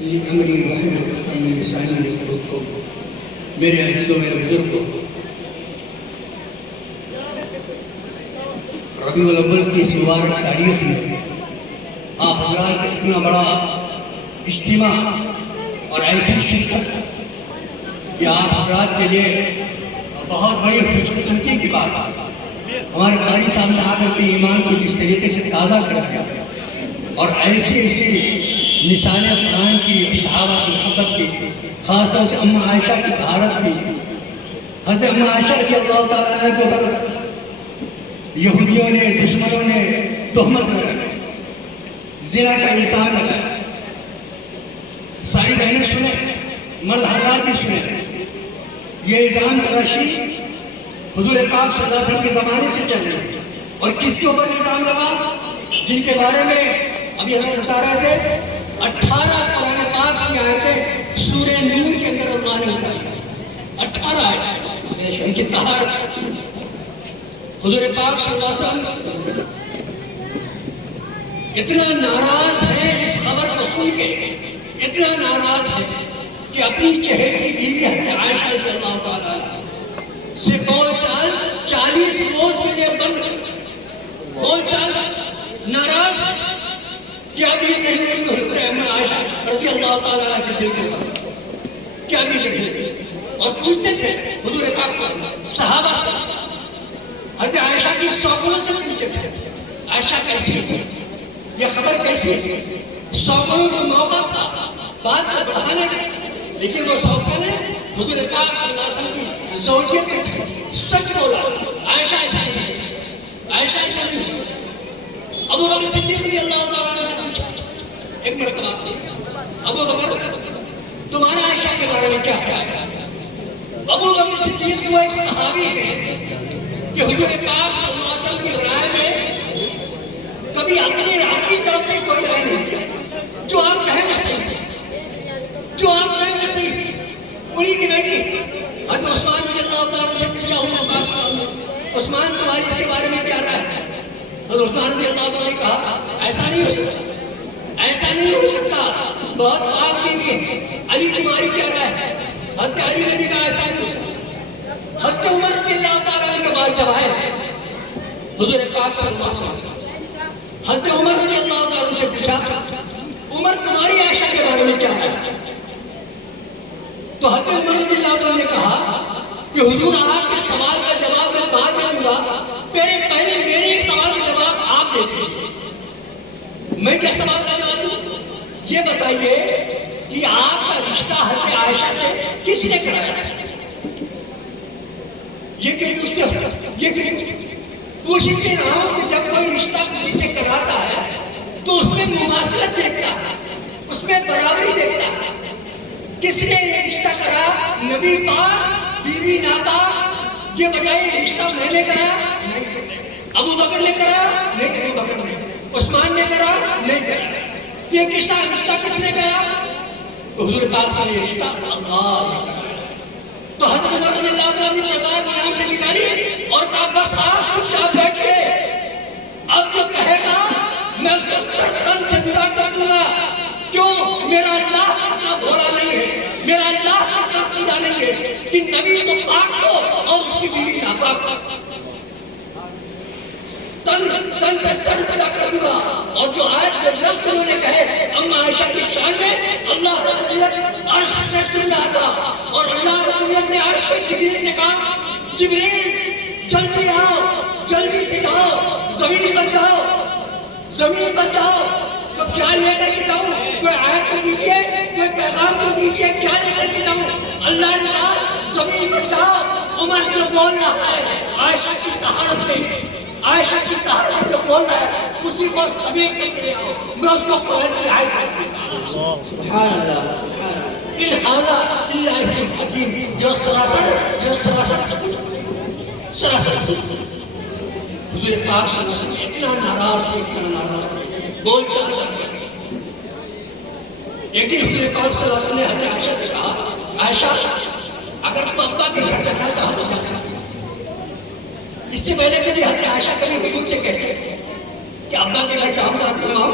امری واحلل من لسانی یفقهوا قولی۔ میرے عزیزوں، میرے بزرگوں، ربیع الاول کی اس مبارک تاریخ میں آپ حضرات کا اتنا بڑا اجتماع اور ایسی شرکت، یہ آپ حضرات کے لیے بہت بڑی خوش قسمتی کی بات ہے۔ ہمارے قاری صاحب نے آ کر کے ایمان کو جس طریقے سے تازہ کر دیا اور ایسی مثالیں قرآن کی، صحابہ کی محبت کی، خاص طور سے اماں عائشہ کی طہارت کی۔ حضرت اماں عائشہ رضی اللہ تعالیٰ عنہ کے اوپر یہودیوں نے، دشمنوں نے تہمت لگائی، زنا کا الزام لگایا۔ ساری بہنیں سنیں، مرد حضرات بھی سنیں، یہ الزام تراشی حضور پاک صلی اللہ علیہ وسلم کے زمانے سے چل رہی ہے۔ اور کس کے اوپر الزام لگا؟ جن کے بارے میں ابھی ہمیں بتا رہے تھے 18 قرآن پاک کی آیتیں سورہ نور کے اندر اللہ نے اتاری، 18 آیتیں ان کی طہارت۔ حضور پاک صلی اللہ علیہ وسلم اتنا ناراض ہے اس خبر کو سن کے، اتنا ناراض ہے کہ اپنی چہیتی بیوی حضرت عائشہ رضی اللہ تعالیٰ عنہا سے بول چال 40 روز کے لیے بند کر، بول چال ناراض ہے کہ ابھی نہیں ہوئی حضرت اماں عائشہ رضی اللہ تعالیٰ عنہ کے دل کے اوپر، کہ ابھی نہیں۔ اور پوچھتے تھے حضور پاک صلی اللہ علیہ وسلم صحابہ سے، حضرت عائشہ کی سوکروں سے پوچھتے تھے عائشہ کیسی ہے، یہ خبر کیسی ہے۔ سوکروں کا موقع تھا بات کو بڑھانے کا، لیکن وہ سوکروں نے حضور پاک صلی اللہ علیہ وسلم کی زوجیت میں سچ بولا، عائشہ ایسا نہیں ہے، عائشہ ایسا نہیں ہے۔ ابو بکر صدیق رضی اللہ تعالیٰ عنہ سے پوچھا ایک مرتبہ، ابو بکر تمہارا عائشہ کے بارے میں کیا خیال ہے؟ ابو بکر صدیق وہ ایک صحابی ہے کہ حضور پاک صلی اللہ علیہ وسلم کی رائے میں کبھی اپنی طرف سے کوئی رائے نہیں دیا، جو آپ کہیں وہ صحیح ہے، جو آپ کہیں وہ صحیح ہے۔ انہی کی بیٹی حضرت عثمان رضی اللہ تعالیٰ سے پوچھا حضور پاک صلی اللہ علیہ وسلم، عثمان تمہاری اس کے بارے میں کیا رائے ہے؟ حضرت عثمان رضی اللہ تعالیٰ نے کہا ایسا نہیں ہو سکتا، ایسا نہیں ہو سکتا، بہت پاک بیوی ہے۔ علی تمہاری کیا رائے ہے؟ حضرت علی نے بھی کہا ایسا نہیں ہو سکتا۔ حضرت عمر رضی اللہ تعالیٰ عنہ کے بعد جب آئے حضور پاک صلی اللہ علیہ وسلم، حضرت عمر رضی اللہ تعالیٰ عنہ سے پوچھا عمر تمہاری عائشہ کے بارے میں کیا ہے؟ تو حضرت عمر رضی اللہ تعالیٰ نے کہا کہ حضور آپ کے سوال کا جواب میں بعد میں دوں گا، پہلے میرے ایک سوال کا جواب آپ دے دیجیے۔ میں کیا سوال کا جواب دوں؟ یہ بتائیے کہ آپ کا رشتہ حضرت عائشہ سے کس نے کرایا؟ یہ کیوں پوچھتے ہو؟ یہ کیوں پوچھ سے رہا ہوں کہ جب کوئی رشتہ کسی سے کراتا ہے تو اس میں مماثلت دیکھتا ہے، اس میں برابری دیکھتا ہے۔ کس نے یہ رشتہ کرا؟ نبی پاک، بیوی ناپاک؟ یہ بجائے یہ رشتہ میں نے کرا؟ نہیں۔ ابو بکر نے کرا؟ نہیں، ابو بکر نے۔ عثمان نے کرا؟ نہیں کرا۔ یہ رشتہ کس نے کرا؟ حضور پاک سے یہ رشتہ اللہ نے کرایا۔ تو حضرت عمر رضی اللہ عنہ نے تلوار نیام سے نکالی اور کہا بس آپ چپ چاپ بیٹھیے، اب جو کہے گا میں اس کو سر تن سے جدا کر دوں گا۔ کیوں؟ میرا اللہ اتنا بھولا نہیں ہے، میرا اللہ اتنا سیدھا نہیں ہے کہ نبی تو پاک ہو اور اس کی بیوی ناپاک ہو۔ تن سے سر جدا کر دوں گا۔ اور جو آیت جو لفظ انہوں نے کہے اماں عائشہ کی شان میں، اللہ رب العزت عرش سے سن رہا تھا اور اللہ رب العزت نے عرش پہ جبریل سے کہا جبریل جلدی آؤ، جلدی سے جاؤ، زمین پر جاؤ، زمین پر جاؤ۔ تو کیا لے کر کے جاؤں؟ کوئی آیت تو دیجیے، کوئی پیغام تو دیجیے، کیا لے کر کے جاؤں؟ اللہ نے کہا زمین پر جاؤ۔ عمر جو بول رہا ہے عائشہ کی طہارت میں، عائشہ کی طہارت میں جو بول رہا ہے اسی کو زمین کر کے لے آؤ، میں اس کو قرآن کی آیت پڑھ دوں۔ سبحان اللہ، سبحان اللہ۔ ان ھذا الا ذکر حکیم، جو سراسر حضور پاک صلی اللہ علیہ وسلم اتنا ناراض تھے، اتنا ناراض تھے، بول چال کرتے۔ ایک دن حضور پاک صلی اللہ علیہ وسلم نے حضرت عائشہ سے کہا عائشہ اگر تم ابا کے گھر جانا چاہو تو جا سکتے۔ اس سے پہلے کبھی حضرت عائشہ کبھی حضور سے کہتے کہ ابا کے گھر جاؤں ذرا گھماؤ،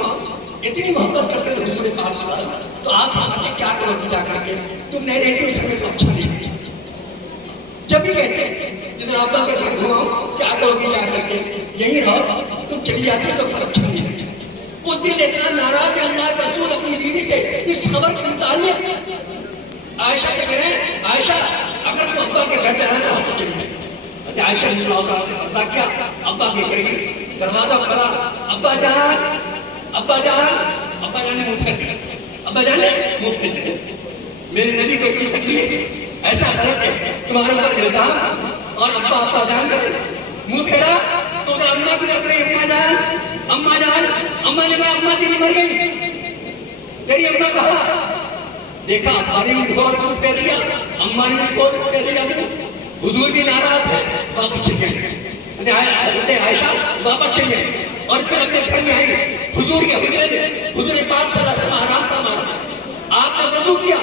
اتنی محبت کرتے تھے حضور پاک صلی اللہ علیہ وسلم، تو آپ ہمارے کیا کرو گے جا کر کے؟ تم نہیں رہتے ہو گھر میں تو اچھا نہیں لگتا. جب بھی کہتے جس ابا کے گھر گھماؤ کیا کرو گے جا کر کے؟ یہی رہو. تم چلی جاتی تو گھر اچھا نہیں لگتا. اس دن اتنا ناراض ہے اللہ کے رسول اپنی بیوی سے اس خبر کے متعلق. عائشہ سے کہہ رہے ہیں عائشہ اگر تو ابا کے گھر جانا چاہو تو چلی جائے. عائشہ رضی اللہ عنہا نے پردہ کیا، ابا کے قریب دروازہ کھلا، ابا جان ابا جان. ابا جان نے منہ پھیر لیا، ابا جان نے منہ پھیر لیا. میرے نبی کو اتنی تکلیف، ایسا غلط ہے تمہارے اوپر الزام، اور ابا ابا جان کر منہ پھیرا تو ادھر اماں کی طرف گئی، اماں جان اماں جان. اماں نے کہا اماں تیری مر گئی. تیری اماں کہا، دیکھا ابا نے بھی بہت منہ پھیر لیا، اماں نے بھی بہت منہ پھیر لیا. حضور بھی ناراض ہے، واپس چلیے. حضرت عائشہ واپس چلیے اور پھر اپنے گھر میں آئی. حضور کے حجرے میں حضور پاک صلی اللہ علیہ وسلم آرام فرما رہے ہیں. آپ نے وضو کیا.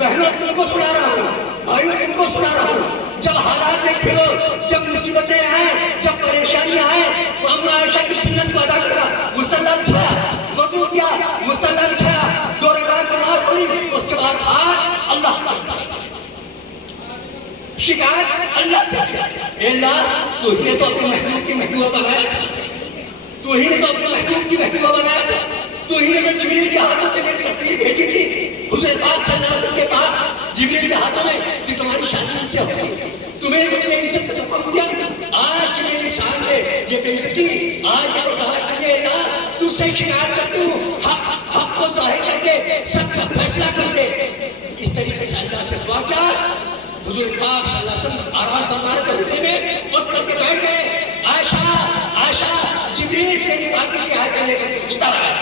بہنوں تم کو سنا رہا ہوں، بھائیوں تم کو سنا رہا ہوں. جب حالات میں پھرو، جب مصیبتیں آئیں، جب پریشانیاں آئیں، تو اما عائشہ کی سنت کو ادا کرا. مصلی بچھایا، وضو کیا، مصلی بچھایا، 2 رکعت نماز پڑھی. اس کے بعد ہاتھ اللہ کا شکایت اللہ سے کیا. اے اللہ تو ہی نے تو اپنے محبوب کی محبوبہ بنایا تھا، تو ہی نے تو اپنے محبوب کی محبوبہ بنایا تھا، تو ہی نے تو جبریل کے ہاتھوں سے میری تصویر بھیجی تھی حضور پاک صلی اللہ علیہ وسلم کے پاس جبریل کے ہاتھوں میں کہ تمہاری شادی ان سے ہوگی. تمہیں نے مجھے عزت کا حکم دیا. آج میری شان ہے یہ بے عزتی، آج یہ برداشت نہیں ہے. اللہ تجھ سے شکایت کرتی ہوں، حق کو ظاہر کر کے سب کا فیصلہ کر دے. اس طریقے سے اللہ سے دعا کیا. حضور پاک صلی اللہ علیہ وسلم آرام فرما رہے تھے حجرے میں، اٹھ کر کے بیٹھ گئے. عائشہ عائشہ جبریل تیری پاکی کی آیت لے کر کے اتر آیا.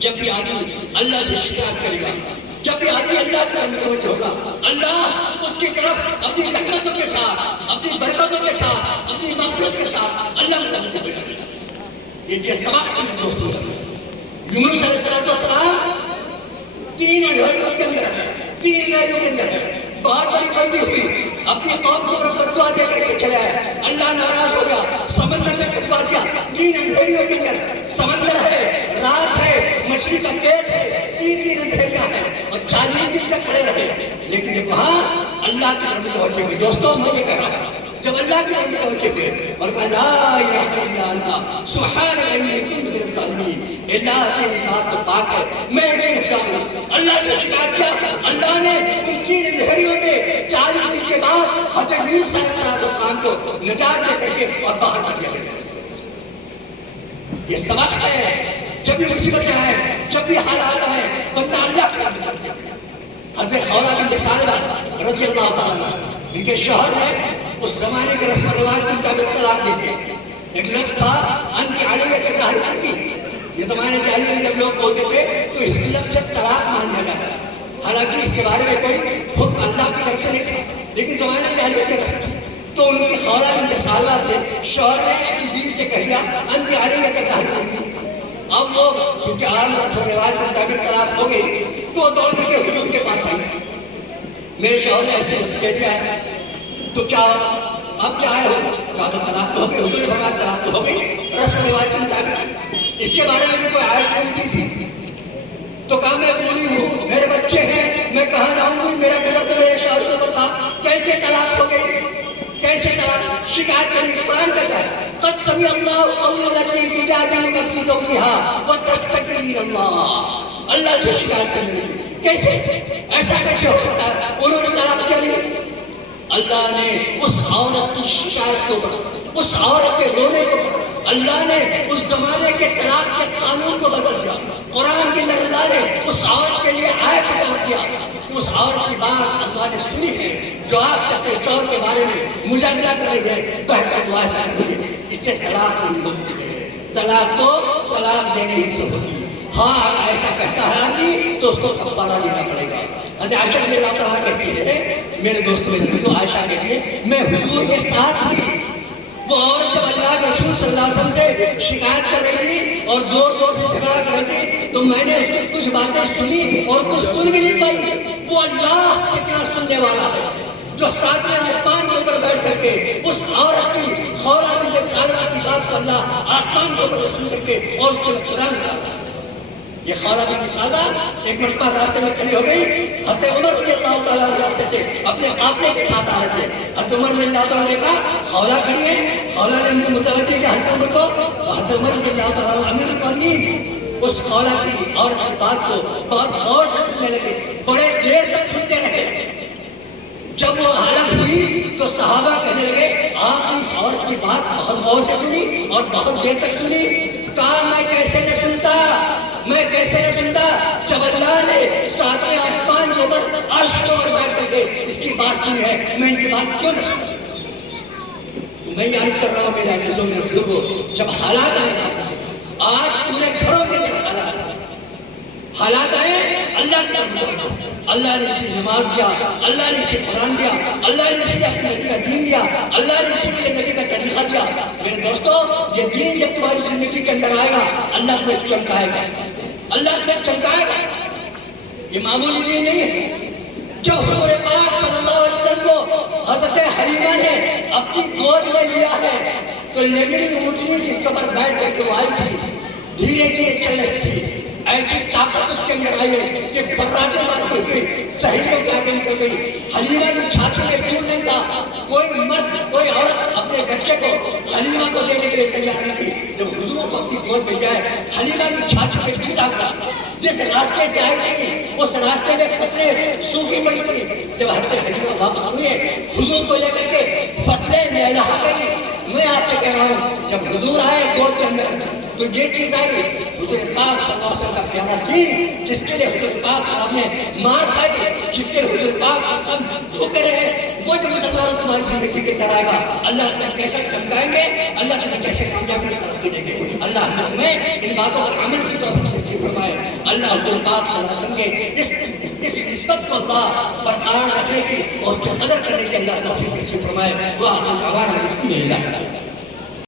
جب بھی آدمی اللہ سے شکایت کرے گا، جب بھی آدمی اللہ کی طرف متوجہ ہوگا، اللہ اس کی طرف اپنی رحمتوں کے ساتھ، اپنی برکتوں کے ساتھ، اپنی مغفرت کے ساتھ اللہ متوجہ ہو جائے گا. یہ سبق کے دوست ہو جائے. یونس علیہ السلام 3 گھڑیوں کے اندر ہے، 3 گھڑیوں کے اندر ہے. بہت بڑی غلطی ہوئی، اپنی قوم کو بددعا دے کر کے چلا ہے. اللہ ناراض ہو گیا، سمندر میں پھینکوا دیا. 3 اندھیریوں کے اندر سمندر ہے، رات ہے، مچھلی کا پیٹ ہے، 3 اندھیریاں ہیں، اور 40 دن تک پڑے رہے. لیکن جب وہاں اللہ کی طرف توجہ ہوئی، دوستوں میں یہ کہہ رہا ہوں، جب اللہ کی طرف توجہ ہوئے اور کہا لا الہ الا انت سبحانک انی کنت من الظالمین، اللہ تیری ذات تو پاک ہے، میں گنہگار ہوں. اللہ سے شکایت کیا. اللہ نے ان 3 اندھیریوں میں 40 دن کے بعد حضرت یونس علیہ السلام کو نجات دے کر کے اور باہر کر دیا. یہ سبق ہے. جب بھی مصیبتیں آئیں، جب بھی حالات آئیں، بندہ اللہ کی طرف کرتا ہے. حضرت خولہ بنت ثعلبہ رضی اللہ تعالیٰ عنہ، ان کے شوہر نے اس زمانے کے رسم و رواج کے مطابق طلاق دیتے. ایک لفظ تھا انت علیہ کے ظاہر کرتی. یہ زمانے جاہلیت میں جب لوگ بولتے تھے تو اس لفظ سے طلاق مان لیا جاتا تھا. حالانکہ اس کے بارے میں کوئی حکم اللہ کی طرف سے نہیں تھا، لیکن زمانے جاہلیت میں رسم تھی. تو ان کی خولہ بنت ثعلبہ تھے، شوہر نے اپنی بیوی سے کہہ دیا انت علیہ کے ظاہر کرتی. اب وہ چونکہ عام رسم و رواج کے مطابق طلاق ہو گئی تو دوڑ کر کے حضور کے پاس آئی. میرے شوہر نے ایسے لفظ کہہ دیا ہے تو کیا اب کیا ہے؟ کہا تو طلاق تو ہو گئی. حضور نے فرمایا طلاق تو ہو گئی رسم و رواج کے مطابق. اس کے بارے میں کوئی آیت نہیں دی تھی. تو کہا میں بولی ہوں، میرے بچے ہیں، میں کہاں جاؤں گی، میرا گزر تو میرے شوہر کے اوپر تھا، کیسے طلاق ہو گئی، کیسے طلاق؟ شکایت کرنی. قرآن کہتا ہے قد سمع اللہ قول التی تجادلک فی زوجها وتشتکی الی اللہ. اللہ سے شکایت کرنے لگی. کیسے؟ ایسا کیسے ہو سکتا ہے؟ انہوں نے طلاق کیا نہیں. اللہ نے اس عورت کی شکایت کے اوپر، اس عورت کے رونے کے اوپر اللہ نے اس زمانے کے طلاق کے قانون کو بدل دیا. قرآن کے اندر اللہ نے اس عورت کے لیے آیت اتار دیا. اس عورت کی بات اللہ نے سنی ہے جو آپ سے اپنے شوہر کے بارے میں مجادلہ کر رہی ہے، بحث و دعا سے کر رہی ہے. اس سے طلاق نہیں ہوتی ہے. طلاق تو طلاق دینے ہی سے ہوتی ہے. ہاں اگر ایسا کہتا ہے آدمی تو اس کو کفارہ دینا پڑے گا. حضرت عائشہ رضی اللہ تعالیٰ کہتی ہے، میرے دوست میں تو عائشہ کہتی ہے میں حضور کے ساتھ تھی. وہ عورت جب اللہ کے رسول صلی اللہ علیہ وسلم سے شکایت کر رہی تھی اور زور زور سے جھگڑا کر رہی تھی تو میں نے اس کی کچھ باتیں سنی اور کچھ سن بھی نہیں پائی. وہ اللہ کتنا سننے والا ہے. جو ساتویں آسمان کے اوپر بیٹھ کر کے اس عورت کی خولا بنت سالمہ کی بات کو اللہ آسمان کے اوپر سن کر کے اور اس کے قرآن ڈالا. یہ خولا بنت سالمہ ایک مرتبہ راستے میں کھڑی ہو گئی. حضرت عمر رضی اللہ تعالیٰ راستے سے اپنے قافلے کے ساتھ آ رہے تھے. حضرت عمر رضی اللہ تعالیٰ نے کہا خولا کھڑی ہے. خولا نے ان کو متوجہ کیا حضرت عمر کو. حضرت عمر رضی اللہ تعالیٰ امیر المؤمنین اس خولا کی عورت کی بات کو بہت غور سے سننے لگے. بڑے دیر تک سنتے رہے. جب وہ حالت ہوئی تو صحابہ کہنے لگے آپ نے اس عورت کی بات بہت غور سے سنی اور بہت دیر تک سنی. کہا میں کیسے نہ سنتا, میں کیسے نہ سنتا جب اللہ نے ساتویں آسمان کے اوپر عرش کے اوپر بیٹھ کر کے اس کی بات سنی ہے, میں ان کی بات کیوں نہ سنتا. میں یاد کر رہا ہوں میرے عزیزوں میرے بزرگوں, جب حالات آئے آج پورے گھروں کے اندر حالات آئے اللہ کی طرف, اللہ نے اسے نماز دیا, اللہ نے اسے قرآن دیا, اللہ نے اسے اپنے نبی کا دین دیا, اللہ نے اسے کے لیے نبی کا طریقہ دیا. میرے دوستو یہ دین جب تمہاری زندگی کے اندر آئے گا اللہ تمہیں چمکائے گا, اللہ تمہیں چمکائے گا. یہ معمولی دین نہیں ہے. جب حضور پاک صلی اللہ علیہ وسلم کو حضرت حلیمہ نے اپنی گود میں لیا ہے تو لنگڑی اونٹنی جس کے اوپر بیٹھ کر کے وہ آئی تھی دھیرے دھیرے چل رہی تھی. ایسی طاقت اس کے اندر آئی ہے کہ براٹے مارتے ہوئے سہیلیوں کے آگے نکل گئی. حلیمہ کی چھاتی میں دودھ نہیں تھا. کوئی مرد کوئی عورت اپنے بچے کو حلیمہ کو دینے کے لیے تیار نہیں تھی. جب حضور کو اپنی گود میں جائے حلیمہ کی چھاتی میں دودھ آ گیا. جس راستے سے آئی تھی اس راستے میں فصلیں سوکھی پڑی تھی. جب حضرت حلیمہ واپس ہوئے حضور کو لے کر کے فصلیں لہلہا گئی. میں آپ سے کہہ رہا ہوں جب حضور آئے گود کے اندر تو یہ چیز آئی حضور پاک صلی اللہ علیہ وسلم کا پیارا دین جس کے لیے حضور پاک صلی اللہ علیہ وسلم نے مار کھائی, جس کے لیے حضور پاک صلی اللہ علیہ وسلم دھوکے رہے, وہ جب مسلمانوں تمہاری زندگی کے اندر آئے گا اللہ تمہیں کیسے چمکائیں گے, اللہ تمہیں کیسے کامیابی ترقی دیں گے. اللہ نے تمہیں ان باتوں پر عمل کی توفیق نصیب فرمائے. اللہ حضور پاک صلی اللہ علیہ وسلم کے اس نسبت کو اللہ برقرار رکھنے کی اور اس کی قدر کرنے کی اللہ توفیق نصیب فرمائے. وہ آخر دعوانا الحمدللہ.